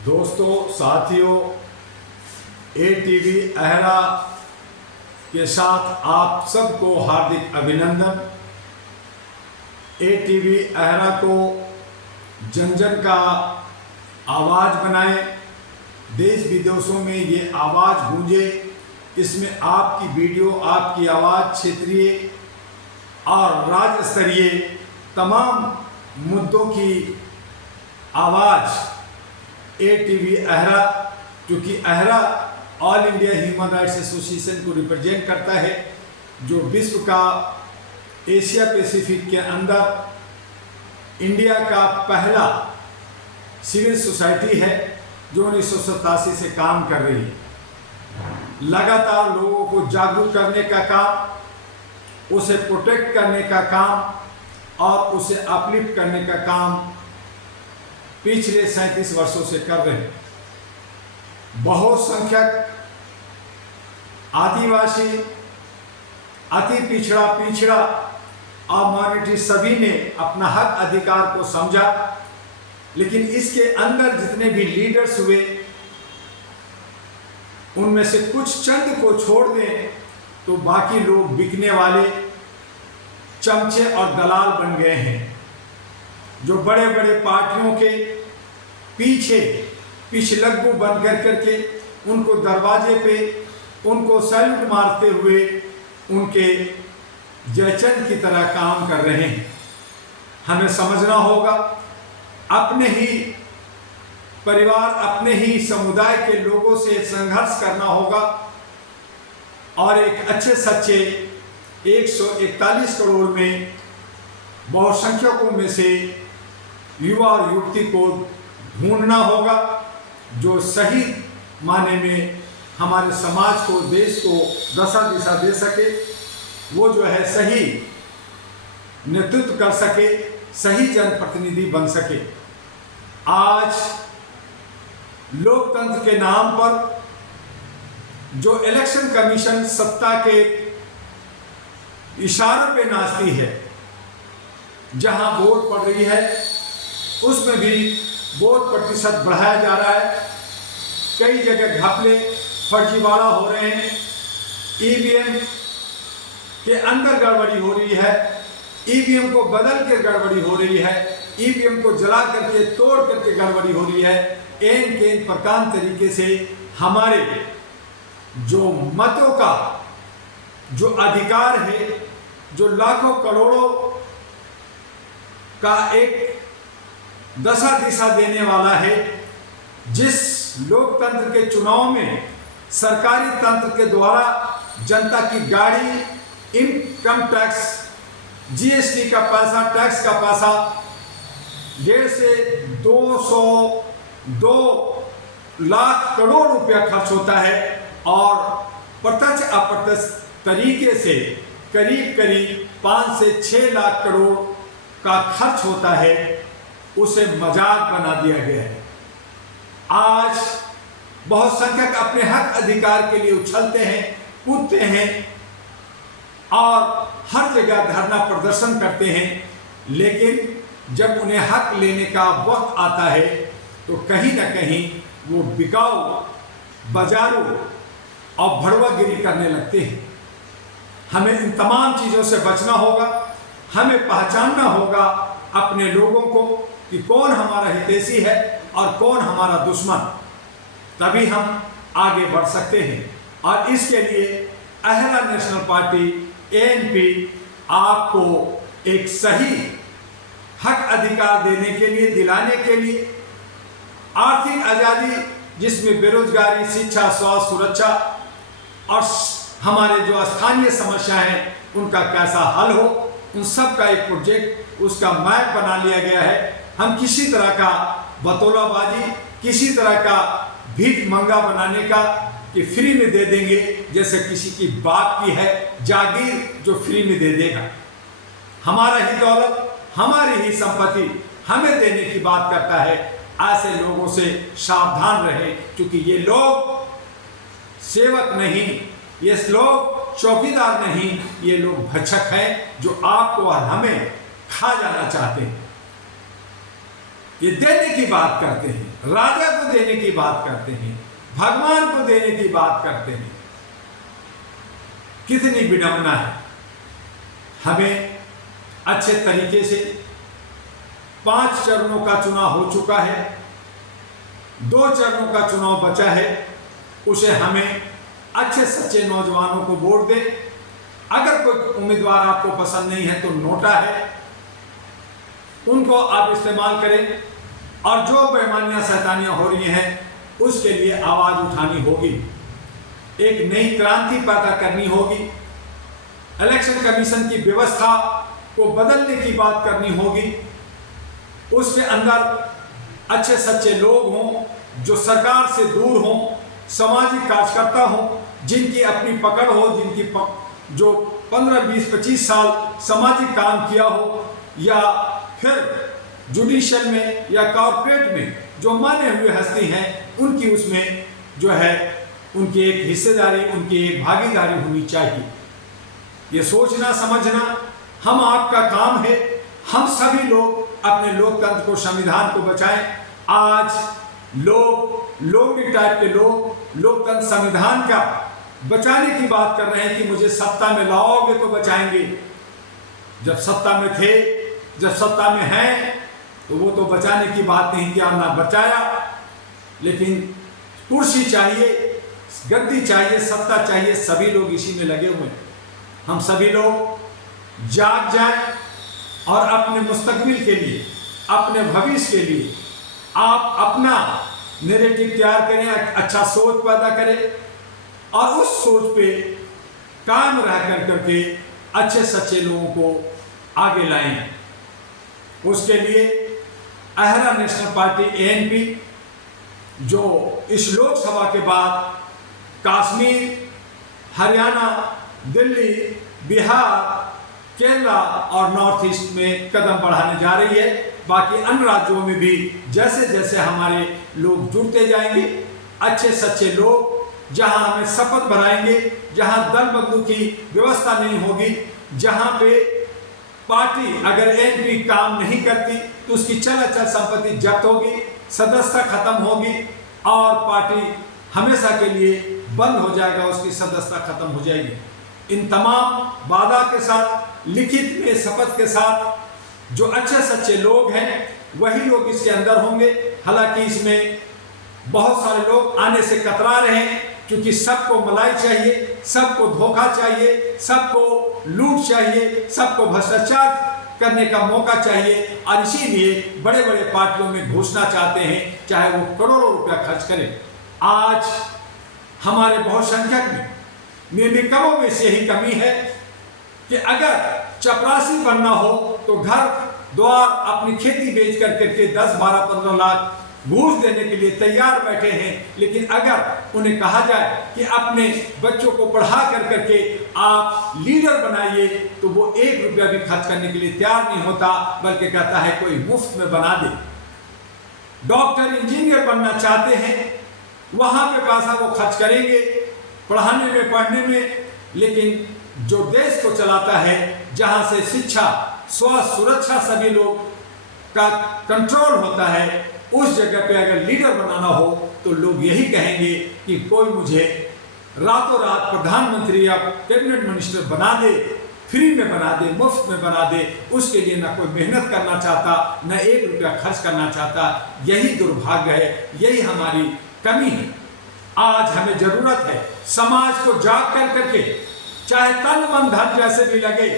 दोस्तों, साथियों, ATV अहरा के साथ आप सबको हार्दिक अभिनंदन। ATV अहरा को जन जन का आवाज़ बनाए, देश विदेशों में ये आवाज़ गूंजे। इसमें आपकी वीडियो, आपकी आवाज़ क्षेत्रीय और राज्य स्तरीय तमाम मुद्दों की आवाज़ ATV अहरा, क्योंकि AHRA all India human rights association को रिप्रेजेंट करता है, जो विश्व का एशिया पैसिफिक के अंदर इंडिया का पहला सिविल सोसाइटी है जो 1987 से काम कर रही है। लगातार लोगों को जागरूक करने का काम, उसे प्रोटेक्ट करने का काम और उसे अपलिफ्ट करने का काम पिछले 37 वर्षों से कर रहे हैं। बहुसंख्यक आदिवासी, अति पिछड़ा और माइनॉरिटी सभी ने अपना हक अधिकार को समझा, लेकिन इसके अंदर जितने भी लीडर्स हुए उनमें से कुछ चंद को छोड़ दें तो बाकी लोग बिकने वाले चमचे और दलाल बन गए हैं, जो बड़े बड़े पार्टियों के पीछे पिछलग्गू बन करके उनको दरवाजे पे उनको सैल्यूट मारते हुए उनके जयचंद की तरह काम कर रहे हैं। हमें समझना होगा, अपने ही परिवार, अपने ही समुदाय के लोगों से संघर्ष करना होगा और एक अच्छे सच्चे 141 करोड़ में बहुसंख्यकों में से युवा और युवती को ढूंढना होगा जो सही माने में हमारे समाज को, देश को दशा दिशा दे सके, वो जो है सही नेतृत्व कर सके, सही जनप्रतिनिधि बन सके। आज लोकतंत्र के नाम पर जो इलेक्शन कमीशन सत्ता के इशारों पे नाचती है, जहां वोट पड़ रही है उसमें भी वोट प्रतिशत बढ़ाया जा रहा है। कई जगह घपले, फर्जीवाड़ा हो रहे हैं, EVM के अंदर गड़बड़ी हो रही है, EVM को बदल के गड़बड़ी हो रही है, EVM को जला करके तोड़ करके गड़बड़ी हो रही है। एन केन प्रकार तरीके से हमारे जो मतों का जो अधिकार है, जो लाखों करोड़ों का एक दशा दिशा देने वाला है, जिस लोकतंत्र के चुनाव में सरकारी तंत्र के द्वारा जनता की गाड़ी, इनकम टैक्स, GST का पैसा, टैक्स का पैसा 1.5 से 202 लाख करोड़ रुपया खर्च होता है और प्रत्यक्ष अप्रत्यक्ष तरीके से करीब 5 से 6 लाख करोड़ का खर्च होता है। उसे मजाक बना दिया गया है। आज बहुसंख्यक अपने हक अधिकार के लिए उछलते हैं, कूदते हैं और हर जगह धरना प्रदर्शन करते हैं, लेकिन जब उन्हें हक लेने का वक्त आता है तो कहीं ना कहीं वो बिकाऊ, बाजारू और भड़वागिरी करने लगते हैं। हमें इन तमाम चीज़ों से बचना होगा। हमें पहचानना होगा अपने लोगों को कि कौन हमारा हितैषी है और कौन हमारा दुश्मन, तभी हम आगे बढ़ सकते हैं। और इसके लिए अहरा नेशनल पार्टी ANP आपको एक सही हक अधिकार देने के लिए, दिलाने के लिए, आर्थिक आज़ादी जिसमें बेरोजगारी, शिक्षा, स्वास्थ्य, सुरक्षा और हमारे जो स्थानीय समस्या हैं उनका कैसा हल हो, उन सब का एक प्रोजेक्ट, उसका मैप बना लिया गया है। हम किसी तरह का बतौलाबाजी, किसी तरह का भीख मंगा बनाने का कि फ्री में दे देंगे, जैसे किसी की बाप की है जागीर जो फ्री में दे देगा, हमारा ही दौलत, हमारी ही संपत्ति हमें देने की बात करता है। ऐसे लोगों से सावधान रहें, क्योंकि ये लोग सेवक नहीं, ये लोग चौकीदार नहीं, ये लोग भक्षक हैं जो आपको और हमें खा जाना चाहते हैं। ये देने की बात करते हैं। राजा को देने की बात करते हैं, भगवान को देने की बात करते हैं। कितनी विडंबना है। हमें अच्छे तरीके से 5 चरणों का चुनाव हो चुका है, 2 चरणों का चुनाव बचा है। उसे हमें अच्छे सच्चे नौजवानों को वोट दे। अगर कोई उम्मीदवार आपको पसंद नहीं है तो नोटा है, उनको आप इस्तेमाल करें। और जो बेईमानियां शैतानियां हो रही हैं उसके लिए आवाज उठानी होगी, एक नई क्रांति पैदा करनी होगी, इलेक्शन कमीशन की व्यवस्था को बदलने की बात करनी होगी। उसके अंदर अच्छे सच्चे लोग हों, जो सरकार से दूर हों, सामाजिक कार्यकर्ता हों, जिनकी अपनी पकड़ हो, जो 15, 20, 25 साल सामाजिक काम किया हो, या फिर जुडिशियल में या कॉर्पोरेट में जो माने हुए हस्ती हैं, उनकी उसमें जो है उनकी एक हिस्सेदारी, उनकी एक भागीदारी होनी चाहिए। ये सोचना समझना हम आपका काम है। हम सभी लोग अपने लोकतंत्र को, संविधान को बचाएं। आज लोग टाइप के लोग लोकतंत्र संविधान का बचाने की बात कर रहे हैं कि मुझे सत्ता में लाओगे तो बचाएंगे। जब सत्ता में थे, जब सत्ता में हैं, तो वो तो बचाने की बात नहीं किया, ना बचाया। लेकिन कुर्सी चाहिए, गद्दी चाहिए, सत्ता चाहिए, सभी लोग इसी में लगे हुए हैं। हम सभी लोग जाग जाएं और अपने मुस्तकबिल के लिए, अपने भविष्य के लिए आप अपना नैरेटिव तैयार करें, अच्छा सोच पैदा करें और उस सोच पे कायम रह करके अच्छे सच्चे लोगों को आगे लाएं। उसके लिए अहरा नेशनल पार्टी ANP, जो इस लोकसभा के बाद कश्मीर, हरियाणा, दिल्ली, बिहार, केरला और नॉर्थ ईस्ट में कदम बढ़ाने जा रही है। बाकी अन्य राज्यों में भी जैसे जैसे हमारे लोग जुड़ते जाएंगे, अच्छे सच्चे लोग, जहां हमें शपथ बनाएंगे, जहां दल बंधु की व्यवस्था नहीं होगी, जहां पे पार्टी अगर ANP काम नहीं करती तो उसकी चल अचल संपत्ति जब्त होगी, सदस्यता खत्म होगी और पार्टी हमेशा के लिए बंद हो जाएगा, उसकी सदस्यता खत्म हो जाएगी। इन तमाम वादा के साथ, लिखित में शपथ के साथ जो अच्छे सच्चे लोग हैं वही लोग इसके अंदर होंगे। हालांकि इसमें बहुत सारे लोग आने से कतरा रहे हैं, क्योंकि सबको मलाई चाहिए, सबको धोखा चाहिए, सबको लूट चाहिए, सबको भ्रष्टाचार करने का मौका चाहिए और इसीलिए बड़े बड़े पार्टियों में घुसना चाहते हैं, चाहे वो करोड़ों रुपया खर्च करें। आज हमारे बहुसंख्यक में भी कमोबेश यही कमी है कि अगर चपरासी बनना हो तो घर द्वार अपनी खेती बेच करके 10, 12, 15 लाख घूस देने के लिए तैयार बैठे हैं। लेकिन अगर उन्हें कहा जाए कि अपने बच्चों को पढ़ा करके आप लीडर बनाइए, तो वो 1 रुपया भी खर्च करने के लिए तैयार नहीं होता, बल्कि कहता है कोई मुफ्त में बना दे। डॉक्टर, इंजीनियर बनना चाहते हैं, वहां पे पैसा वो खर्च करेंगे पढ़ाने में, पढ़ने में, लेकिन जो देश को चलाता है, जहां से शिक्षा, स्वास्थ्य, सुरक्षा सभी लोग का कंट्रोल होता है, उस जगह पे अगर लीडर बनाना हो तो लोग यही कहेंगे कि कोई मुझे रातों रात प्रधानमंत्री या कैबिनेट मिनिस्टर बना दे, फ्री में बना दे, मुफ्त में बना दे। उसके लिए ना कोई मेहनत करना चाहता, न 1 रुपया खर्च करना चाहता। यही दुर्भाग्य है, यही हमारी कमी है। आज हमें जरूरत है समाज को जाग करके, चाहे तन मन धन जैसे भी लगे,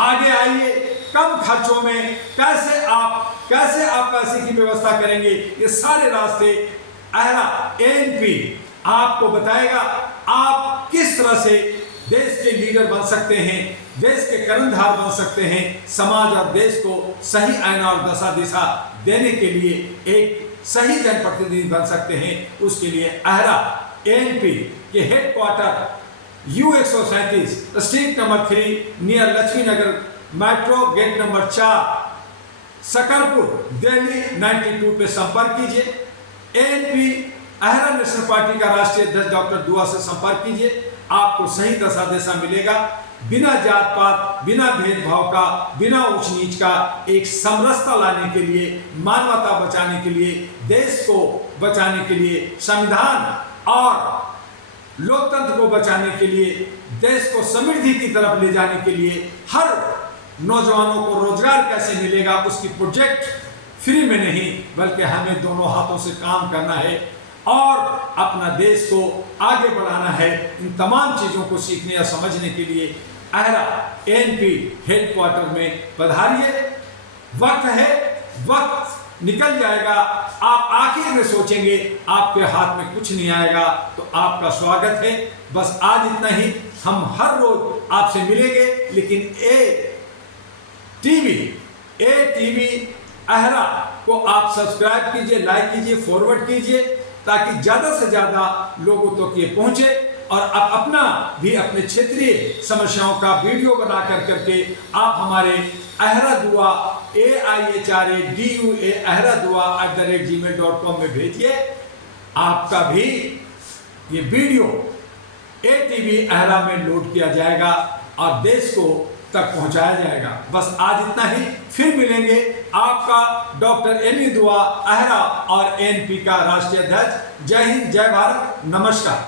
आगे आइए। कम खर्चों में कैसे आप पैसे की व्यवस्था करेंगे, ये सारे रास्ते अहरा ANP आपको बताएगा। आप किस तरह से देश के लीडर बन सकते हैं, देश के कर्णधार बन सकते हैं, समाज और देश को सही आईना और दशा दिशा देने के लिए एक सही जनप्रतिनिधि बन सकते हैं। उसके लिए अहरा ANP के headquarter U137 street number 3 near Laxmi Nagar metro gate number 4 Shakarpur Delhi 92 पे संपर्क कीजिए। ANP अहरा नेशनल पार्टी का राष्ट्रीय अध्यक्ष डॉक्टर दुआ से संपर्क कीजिए। आपको सही दशा दिशा मिलेगा। बिना जात पात, बिना भेदभाव का, बिना ऊंच नीच का एक समरसता लाने के लिए, मानवता बचाने के लिए, देश को बचाने के लिए, संविधान और लोकतंत्र को बचाने के लिए, देश को समृद्धि की तरफ ले जाने के लिए, हर नौजवानों को रोजगार कैसे मिलेगा उसकी प्रोजेक्ट फ्री में नहीं बल्कि हमें दोनों हाथों से काम करना है और अपना देश को आगे बढ़ाना है। इन तमाम चीज़ों को सीखने या समझने के लिए अहरा एएनपी हेडक्वार्टर में पधारिए। वक्त है, वक्त निकल जाएगा, आप आखिर में सोचेंगे आपके हाथ में कुछ नहीं आएगा, तो आपका स्वागत है। बस आज इतना ही। हम हर रोज आपसे मिलेंगे, लेकिन ए टीवी अहरा को आप सब्सक्राइब कीजिए, लाइक कीजिए, फॉरवर्ड कीजिए, ताकि ज़्यादा से ज़्यादा लोगों तक ये पहुँचे और आप अपना भी अपने क्षेत्रीय समस्याओं का वीडियो बना करके आप हमारे अहरा दुआ AIHRADUA अहरा दुआ @gmail.com में भेजिए। आपका भी ये वीडियो ATV अहरा में लोड किया जाएगा और देश को तक पहुंचाया जाएगा। बस आज इतना ही। फिर मिलेंगे। आपका डॉक्टर एमी दुआ अहरा और ANP का राष्ट्रीय अध्यक्ष। जय हिंद, जय भारत, नमस्कार।